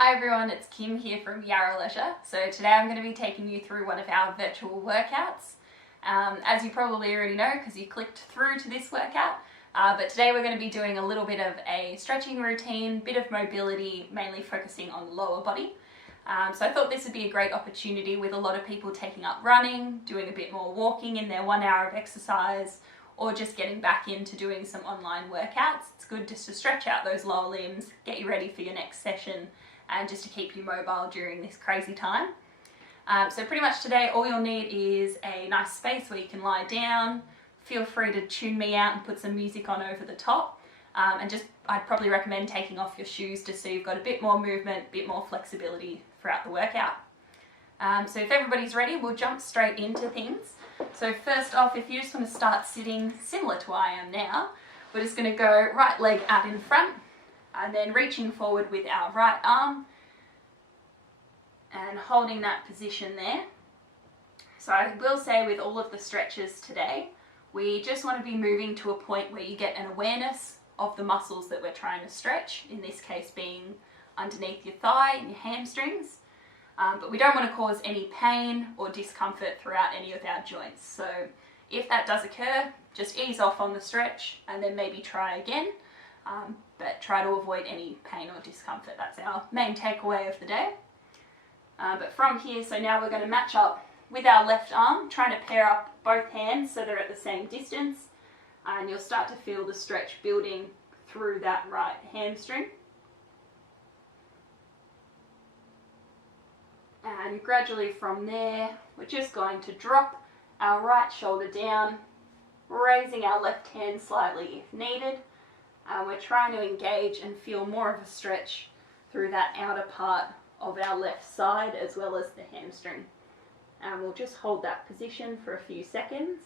Hi everyone, it's Kim here from Yarra Leisure. So today I'm going to be taking you through one of our virtual workouts. As you probably already know because you clicked through to this workout, but today we're going to be doing a little bit of a stretching routine, bit of mobility, mainly focusing on the lower body. So I thought this would be a great opportunity with a lot of people taking up running, doing a bit more walking in their 1 hour of exercise, or just getting back into doing some online workouts. It's good just to stretch out those lower limbs, get you ready for your next session, and just to keep you mobile during this crazy time. So pretty much today all you'll need is a nice space where you can lie down. Feel free to tune me out and put some music on over the top. I'd probably recommend taking off your shoes just so you've got a bit more movement, a bit more flexibility throughout the workout. So if everybody's ready, we'll jump straight into things. So first off, if you just want to start sitting similar to what I am now, we're just going to go right leg out in front, and then reaching forward with our right arm and holding that position there. So I will say with all of the stretches today, we just want to be moving to a point where you get an awareness of the muscles that we're trying to stretch, in this case being underneath your thigh and your hamstrings. But we don't want to cause any pain or discomfort throughout any of our joints. So if that does occur, just ease off on the stretch and then maybe try again. But try to avoid any pain or discomfort. That's our main takeaway of the day. But from here, so now we're going to match up with our left arm, trying to pair up both hands so they're at the same distance, and you'll start to feel the stretch building through that right hamstring. And gradually from there, we're just going to drop our right shoulder down, raising our left hand slightly if needed. We're trying to engage and feel more of a stretch through that outer part of our left side as well as the hamstring. And we'll just hold that position for a few seconds.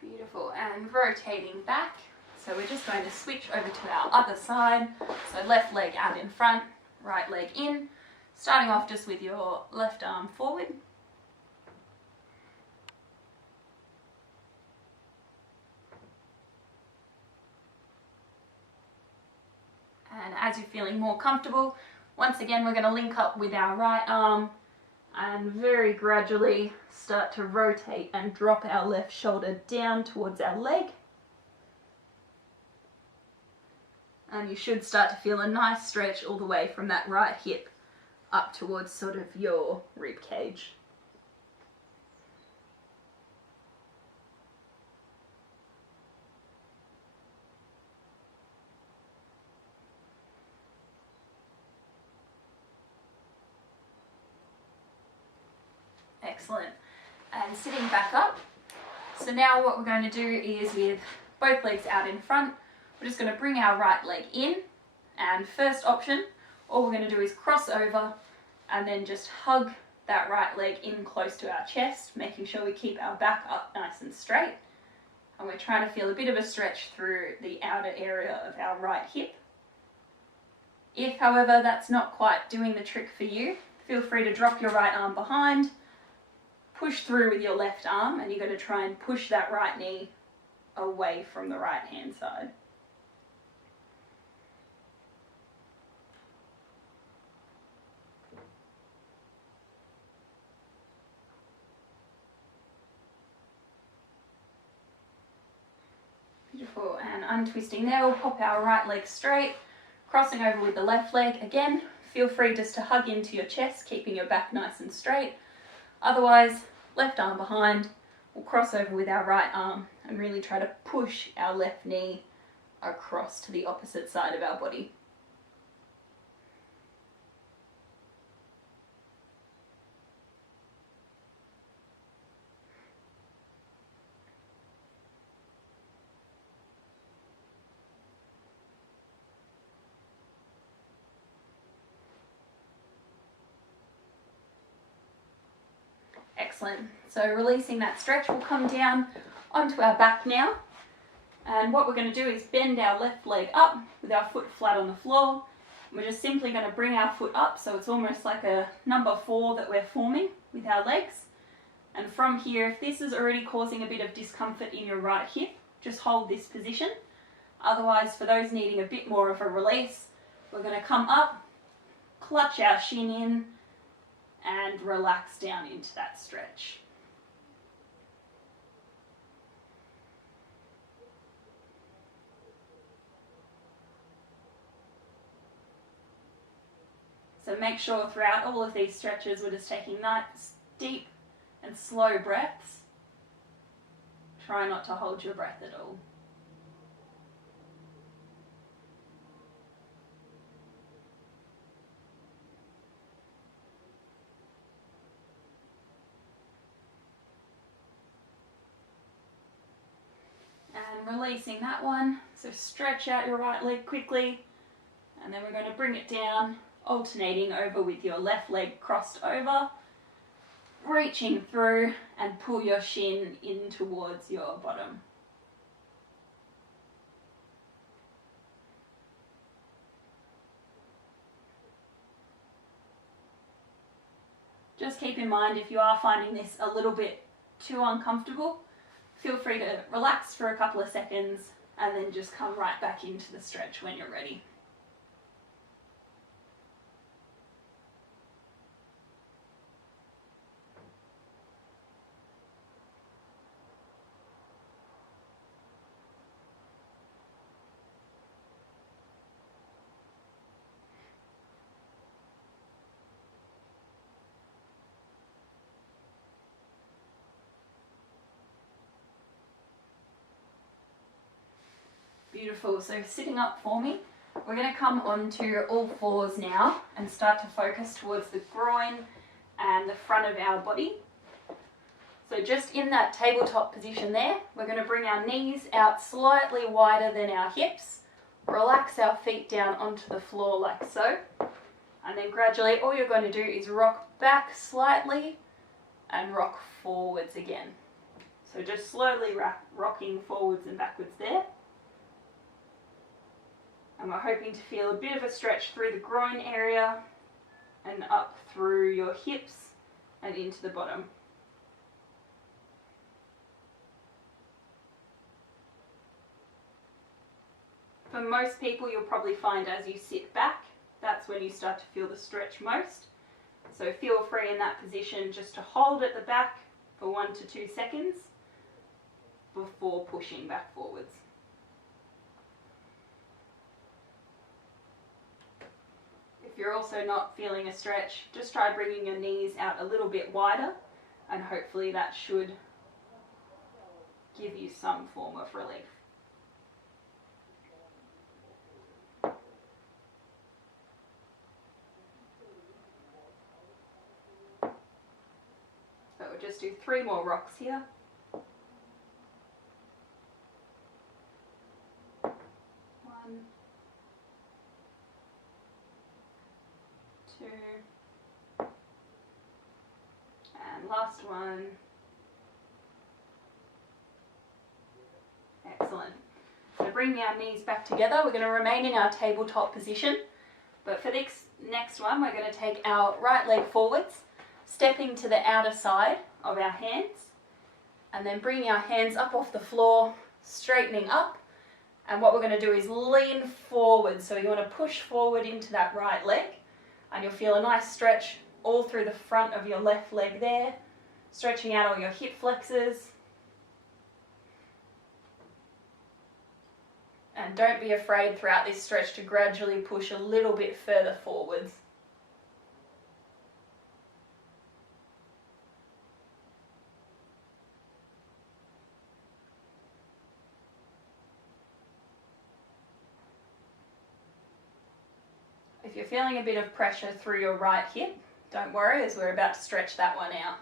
Beautiful, and rotating back. So we're just going to switch over to our other side. So left leg out in front, right leg in. Starting off just with your left arm forward. And as you're feeling more comfortable, once again we're going to link up with our right arm and very gradually start to rotate and drop our left shoulder down towards our leg. And you should start to feel a nice stretch all the way from that right hip up towards sort of your rib cage. Excellent. And sitting back up. So now what we're going to do is, with both legs out in front, we're just going to bring our right leg in, and first option, all we're going to do is cross over and then just hug that right leg in close to our chest, making sure we keep our back up nice and straight. And we're trying to feel a bit of a stretch through the outer area of our right hip. If, however, that's not quite doing the trick for you, feel free to drop your right arm behind, push through with your left arm, and you're going to try and push that right knee away from the right hand side. Beautiful, and untwisting there, we'll pop our right leg straight, crossing over with the left leg. Again, feel free just to hug into your chest, keeping your back nice and straight. Otherwise, left arm behind, we'll cross over with our right arm and really try to push our left knee across to the opposite side of our body. Excellent. So releasing that stretch, we'll come down onto our back now. And what we're going to do is bend our left leg up with our foot flat on the floor. We're just simply going to bring our foot up, so it's almost like a number 4 that we're forming with our legs. And from here, if this is already causing a bit of discomfort in your right hip, just hold this position. Otherwise, for those needing a bit more of a release, we're going to come up, clutch our shin in, and relax down into that stretch. So make sure throughout all of these stretches we're just taking nice, deep and slow breaths. Try not to hold your breath at all. And releasing that one, so stretch out your right leg quickly, and then we're going to bring it down, alternating over with your left leg crossed over, reaching through and pull your shin in towards your bottom. Just keep in mind, if you are finding this a little bit too uncomfortable, feel free to relax for a couple of seconds and then just come right back into the stretch when you're ready. Beautiful, so sitting up for me, we're going to come onto all fours now and start to focus towards the groin and the front of our body. So just in that tabletop position there, we're going to bring our knees out slightly wider than our hips, relax our feet down onto the floor like so, and then gradually all you're going to do is rock back slightly and rock forwards again. So just slowly rocking forwards and backwards there. And we're hoping to feel a bit of a stretch through the groin area and up through your hips and into the bottom. For most people, you'll probably find as you sit back, that's when you start to feel the stretch most. So feel free in that position just to hold at the back for 1 to 2 seconds before pushing back forwards. If you're also not feeling a stretch, just try bringing your knees out a little bit wider, and hopefully that should give you some form of relief. So we'll just do 3 more rocks here. 1, 2, and last one. Excellent. So bring our knees back together. We're going to remain in our tabletop position, but for this next one we're going to take our right leg forwards, stepping to the outer side of our hands, and then bringing our hands up off the floor, straightening up. And what we're going to do is lean forward, so you want to push forward into that right leg, and you'll feel a nice stretch all through the front of your left leg there, stretching out all your hip flexors. And don't be afraid throughout this stretch to gradually push a little bit further forwards. If you're feeling a bit of pressure through your right hip, don't worry, as we're about to stretch that one out.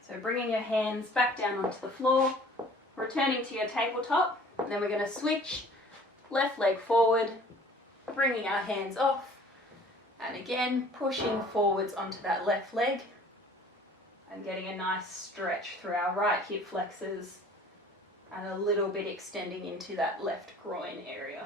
So bringing your hands back down onto the floor, returning to your tabletop, and then we're going to switch left leg forward, bringing our hands off, and again pushing forwards onto that left leg and getting a nice stretch through our right hip flexors and a little bit extending into that left groin area.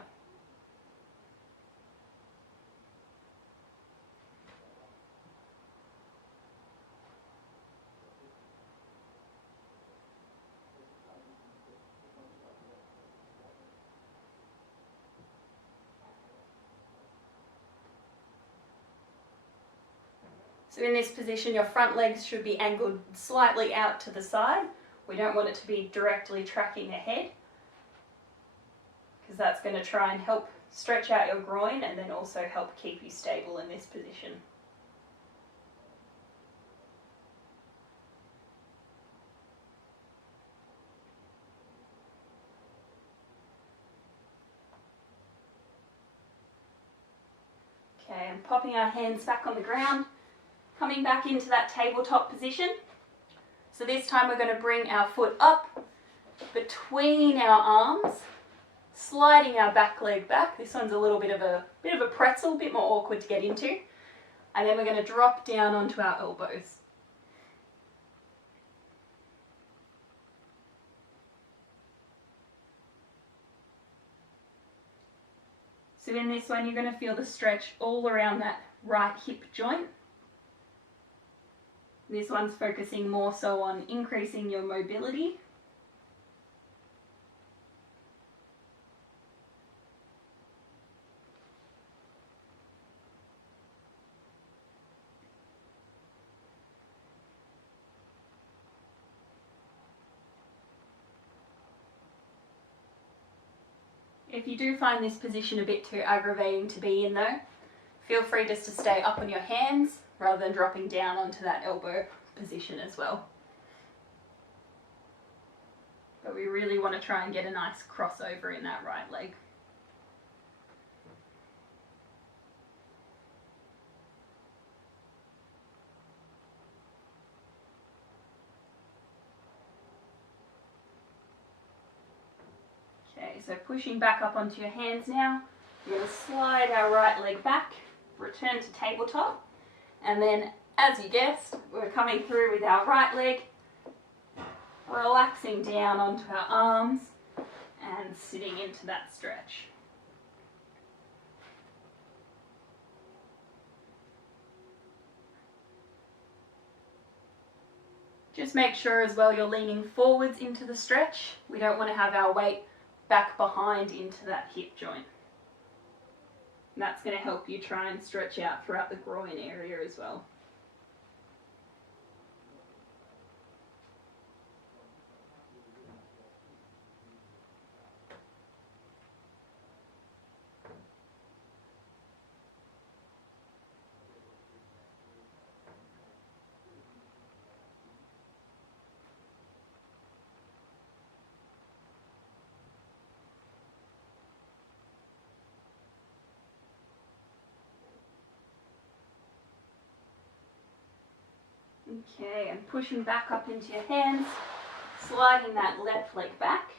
So in this position, your front legs should be angled slightly out to the side. We don't want it to be directly tracking ahead, because that's going to try and help stretch out your groin and then also help keep you stable in this position. Okay, and popping our hands back on the ground, coming back into that tabletop position. So this time we're going to bring our foot up between our arms, sliding our back leg back. This one's a little bit of a pretzel, a bit more awkward to get into. And then we're going to drop down onto our elbows. So in this one, you're going to feel the stretch all around that right hip joint. This one's focusing more so on increasing your mobility. If you do find this position a bit too aggravating to be in though, feel free just to stay up on your hands rather than dropping down onto that elbow position as well. But we really want to try and get a nice crossover in that right leg. Okay, so pushing back up onto your hands now, we're going to slide our right leg back, return to tabletop, and then, as you guessed, we're coming through with our right leg, relaxing down onto our arms and sitting into that stretch. Just make sure as well you're leaning forwards into the stretch. We don't want to have our weight back behind into that hip joint. And that's going to help you try and stretch out throughout the groin area as well. Okay, and pushing back up into your hands, sliding that left leg back.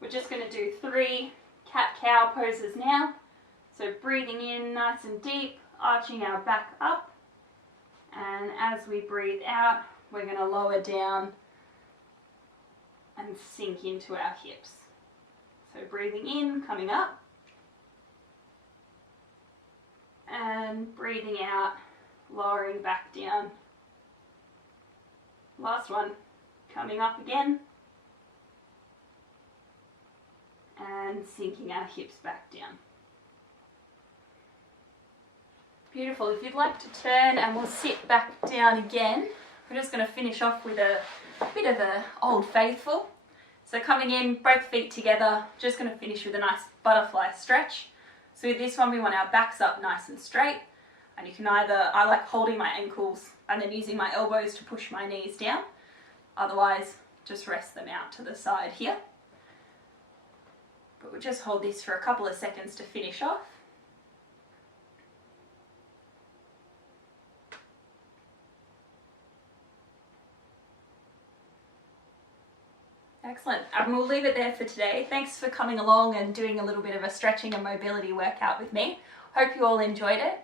We're just going to do 3 cat-cow poses now. So breathing in nice and deep, arching our back up. And as we breathe out, we're going to lower down and sink into our hips. So breathing in, coming up. And breathing out, lowering back down. Last one, coming up again. And sinking our hips back down. Beautiful. If you'd like to turn and we'll sit back down again, we're just going to finish off with a bit of a Old Faithful. So coming in, both feet together, just going to finish with a nice butterfly stretch. So with this one, we want our backs up nice and straight. And you can either, I like holding my ankles and then using my elbows to push my knees down. Otherwise, just rest them out to the side here. But we'll just hold this for a couple of seconds to finish off. Excellent, and we'll leave it there for today. Thanks for coming along and doing a little bit of a stretching and mobility workout with me. Hope you all enjoyed it.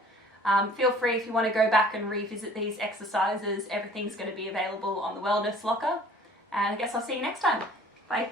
Feel free if you want to go back and revisit these exercises. Everything's going to be available on the Wellness Locker. And I guess I'll see you next time. Bye.